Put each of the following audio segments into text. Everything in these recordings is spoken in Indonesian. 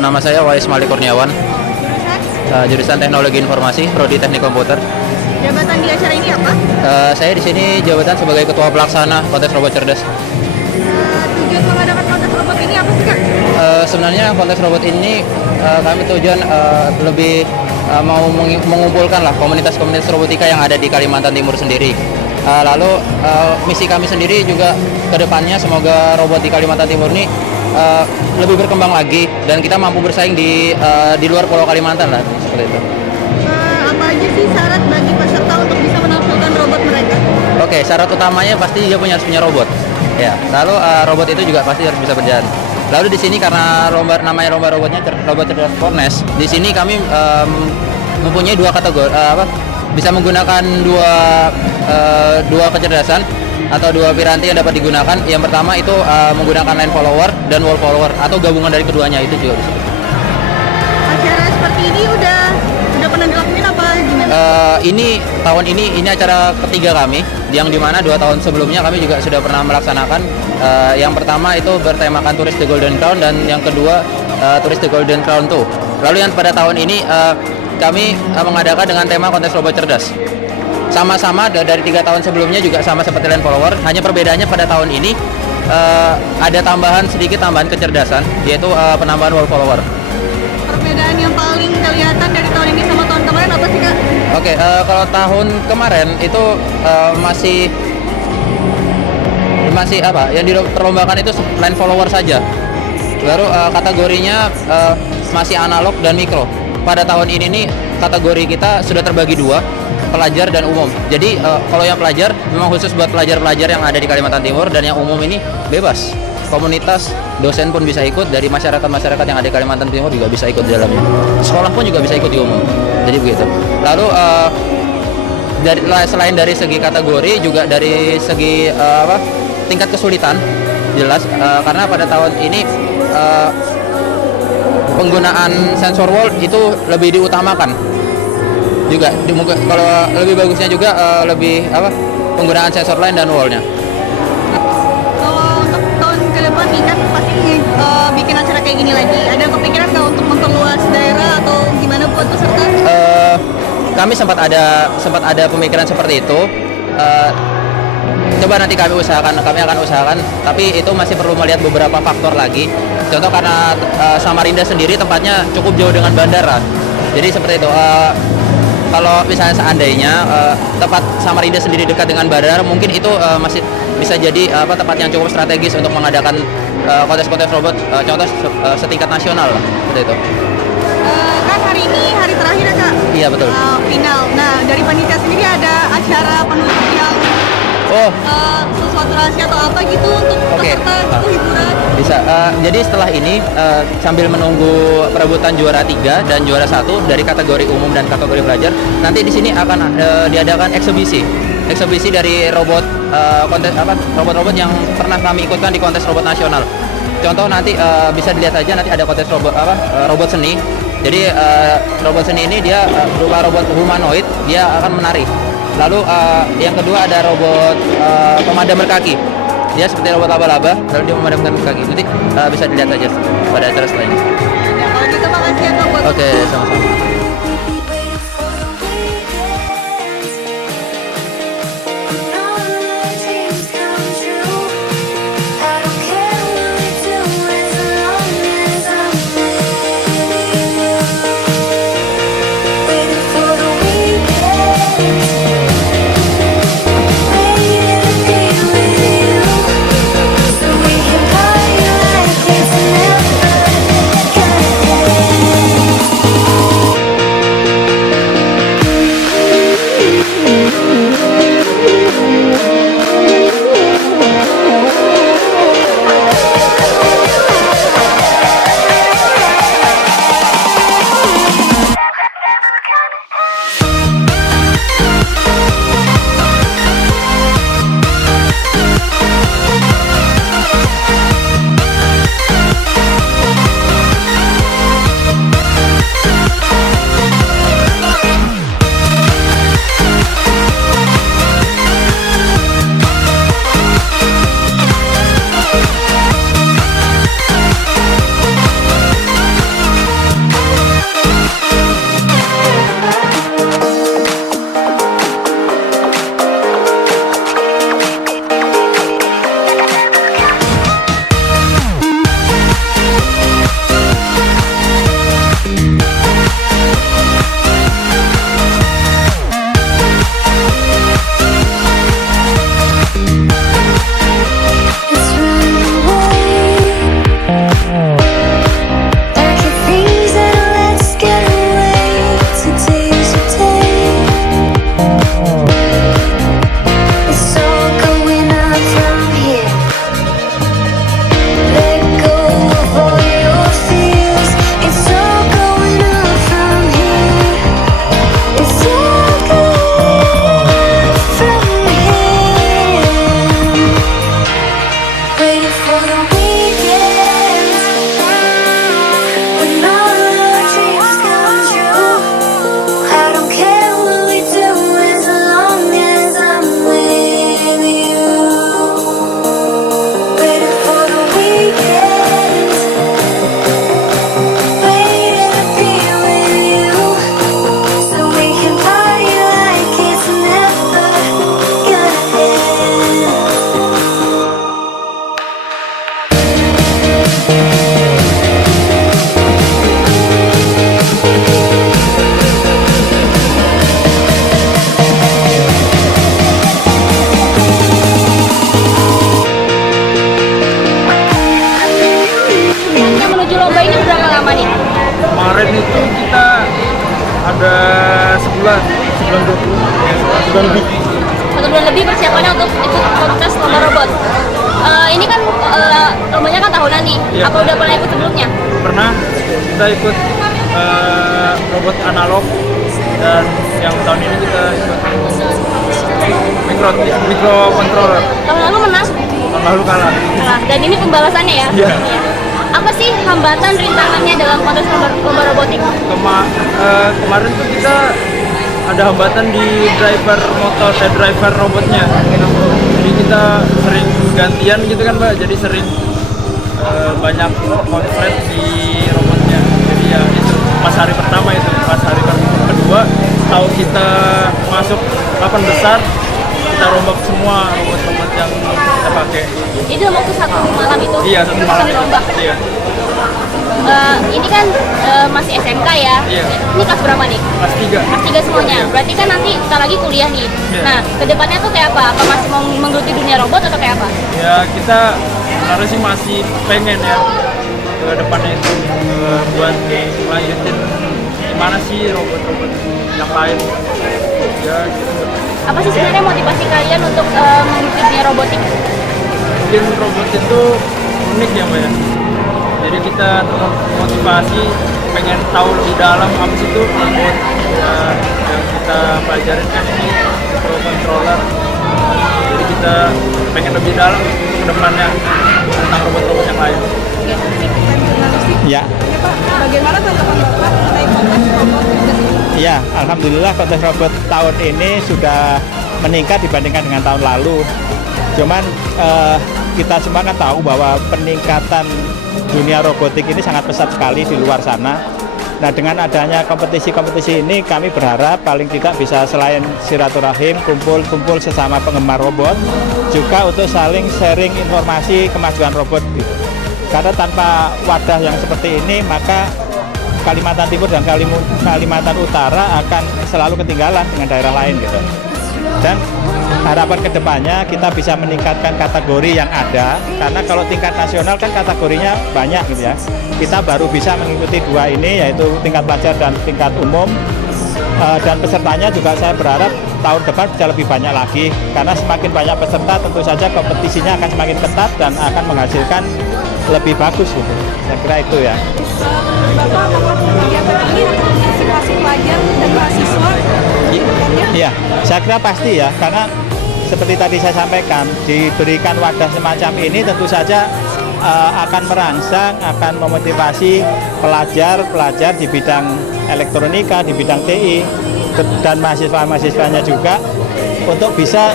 Nama saya Wais Malik Kurniawan, jurusan Teknologi Informasi, Prodi Teknik Komputer. Jabatan di acara ini apa? Saya di sini jabatan sebagai Ketua Pelaksana Kontes Robot Cerdas. Tujuan mengadakan kontes robot ini apa sih, Kak? Sebenarnya kontes robot ini kami tujuan lebih mau mengumpulkan lah komunitas-komunitas robotika yang ada di Kalimantan Timur sendiri. Lalu misi kami sendiri juga kedepannya semoga robot di Kalimantan Timur ini lebih berkembang lagi dan kita mampu bersaing di luar Pulau Kalimantan lah, seperti itu. Apa aja sih syarat bagi peserta untuk bisa menampilkan robot mereka? Oke, syarat utamanya pasti dia harus punya robot. Ya, lalu robot itu juga pasti harus bisa berjalan. Lalu di sini karena namanya lomba robotnya robot cerdas Fornes, di sini kami mempunyai dua kategori, bisa menggunakan dua kecerdasan atau dua piranti yang dapat digunakan. Yang pertama itu menggunakan line follower dan wall follower atau gabungan dari keduanya, itu juga bisa. Acara seperti ini udah pernah dilakuin apa gimana? Ini tahun ini acara ketiga kami, yang dimana 2 tahun sebelumnya kami juga sudah pernah melaksanakan. Yang pertama itu bertemakan Tourist the Golden Crown dan yang kedua Tourist the Golden Crown 2. Lalu yang pada tahun ini kami mengadakan dengan tema kontes robot cerdas. Sama-sama dari 3 tahun sebelumnya juga sama seperti line follower, hanya perbedaannya pada tahun ini ada sedikit tambahan kecerdasan, yaitu penambahan wall follower. Perbedaan yang paling kelihatan dari tahun ini sama tahun kemarin apa sih, Kak? Oke, kalau tahun kemarin itu masih apa? Yang diperlombakan itu line follower saja. Baru kategorinya masih analog dan mikro. Pada tahun ini nih kategori kita sudah terbagi 2, pelajar dan umum. Jadi kalau yang pelajar memang khusus buat pelajar-pelajar yang ada di Kalimantan Timur, dan yang umum ini bebas. Komunitas, dosen pun bisa ikut, dari masyarakat yang ada di Kalimantan Timur juga bisa ikut di dalamnya. Sekolah pun juga bisa ikut di umum. Jadi begitu. Lalu selain dari segi kategori juga dari segi tingkat kesulitan jelas, karena pada tahun ini penggunaan sensor wall itu lebih diutamakan. Juga kalau lebih bagusnya juga lebih penggunaan sensor line dan wallnya. Kalau untuk tahun ke depan nih kan pasti bikin acara kayak gini lagi. Ada kepikiran nggak untuk memperluas daerah atau gimana buat peserta? Kami sempat ada pemikiran seperti itu. Coba nanti kami akan usahakan, tapi itu masih perlu melihat beberapa faktor lagi. Contoh karena Samarinda sendiri tempatnya cukup jauh dengan bandara. Jadi seperti itu. Kalau misalnya seandainya tempat Samarinda sendiri dekat dengan bandara, mungkin itu masih bisa jadi tempat yang cukup strategis untuk mengadakan kontes-kontes robot, contoh setingkat nasional lah, seperti itu. Kan hari ini hari terakhir ya, Kak? Iya, betul. Final. Nah, dari panitia sendiri ada acara penutup yang sesuatu rahasia atau apa gitu untuk peserta gitu, hiburan? Bisa. Jadi setelah ini sambil menunggu perebutan juara 3 dan juara 1 dari kategori umum dan kategori pelajar, nanti di sini akan diadakan eksebisi dari robot robot-robot yang pernah kami ikutkan di kontes robot nasional. Contoh nanti bisa dilihat aja, nanti ada kontes robot seni. Jadi robot seni ini dia berupa robot humanoid, dia akan menari. Lalu yang kedua ada robot pemadam berkaki. Dia seperti robot laba-laba, lalu dia memadamkan berkaki. Nanti bisa dilihat aja pada acara selanjutnya. Ya, kalau gitu makasih ya, Kak, buat Oke, sama-sama. kemarin itu kita ada sebulan 20 ya, sebulan lebih. 1 bulan lebih persiapannya untuk ikut kontes lomba robot. Ini kan lombanya kan tahunan nih. Iya. Apa udah pernah ikut sebelumnya? Pernah kita ikut robot analog, dan yang tahun ini kita ikut microcontroller. Tahun lalu menang. Tahun lalu kalah. Dan ini pembalasannya ya? Iya. Apa sih hambatan rintangannya dalam kontes lomba robotik? Kemarin tuh kita ada hambatan di driver motor, driver robotnya. Jadi kita sering gantian gitu kan Mbak, jadi sering banyak konflik di robotnya. Jadi ya itu pas hari pertama itu, pas hari kedua tahu kita masuk 8 besar, kita rombak semua robot-robot yang kita pakai. Itu waktu satu malam itu? Iya, satu malam itu. Rombak. Iya. Ini kan masih SMK ya? Iya. Ini kelas berapa nih? Kelas 3. Kelas 3 semuanya? Iya. Berarti kan nanti kita lagi kuliah nih. Iya. Nah, kedepannya tuh kayak apa? Apa masih mau menggeluti dunia robot atau kayak apa? Ya kita sebenarnya sih masih pengen ya ke depannya itu buat lanjutin gimana sih robot-robot yang lain ya gitu. Apa sih sebenarnya motivasi kalian untuk mengikuti dunia robotik? Mungkin robot itu unik ya Mbak ya, jadi kita motivasi pengen tahu lebih dalam apa sih itu robot ya, yang kita pelajarin kan ini microcontroller, jadi kita pengen lebih dalam ke depannya tentang robot-robot yang lain. Ya. Bagaimana tanggapan Bapak mengenai kontes robot? Iya, alhamdulillah kontes robot tahun ini sudah meningkat dibandingkan dengan tahun lalu. Cuman kita semua kan tahu bahwa peningkatan dunia robotik ini sangat pesat sekali di luar sana. Nah, dengan adanya kompetisi-kompetisi ini kami berharap paling tidak bisa selain silaturahim, kumpul-kumpul sesama penggemar robot, juga untuk saling sharing informasi kemajuan robot gitu. Karena tanpa wadah yang seperti ini, maka Kalimantan Timur dan Kalimantan Utara akan selalu ketinggalan dengan daerah lain gitu. Dan harapan kedepannya kita bisa meningkatkan kategori yang ada, karena kalau tingkat nasional kan kategorinya banyak gitu ya. Kita baru bisa mengikuti 2 ini, yaitu tingkat pelajar dan tingkat umum. Dan pesertanya juga saya berharap tahun depan bisa lebih banyak lagi, karena semakin banyak peserta tentu saja kompetisinya akan semakin ketat dan akan menghasilkan lebih bagus gitu. Saya kira itu ya. Bapak, apakah kegiatan ini akan mengantisipasi pelajar dan mahasiswa? Iya, saya kira pasti ya, karena seperti tadi saya sampaikan, diberikan wadah semacam ini tentu saja akan merangsang, akan memotivasi pelajar di bidang elektronika, di bidang TI, dan mahasiswa-mahasiswanya juga untuk bisa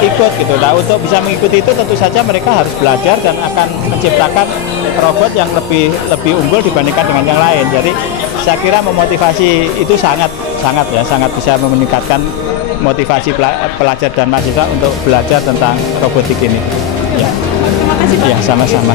ikut gitu. Nah, untuk bisa mengikuti itu tentu saja mereka harus belajar dan akan menciptakan robot yang lebih unggul dibandingkan dengan yang lain. Jadi saya kira memotivasi itu sangat bisa meningkatkan motivasi pelajar dan mahasiswa untuk belajar tentang robotik ini. Ya. Terima kasih Pak. Ya, sama-sama.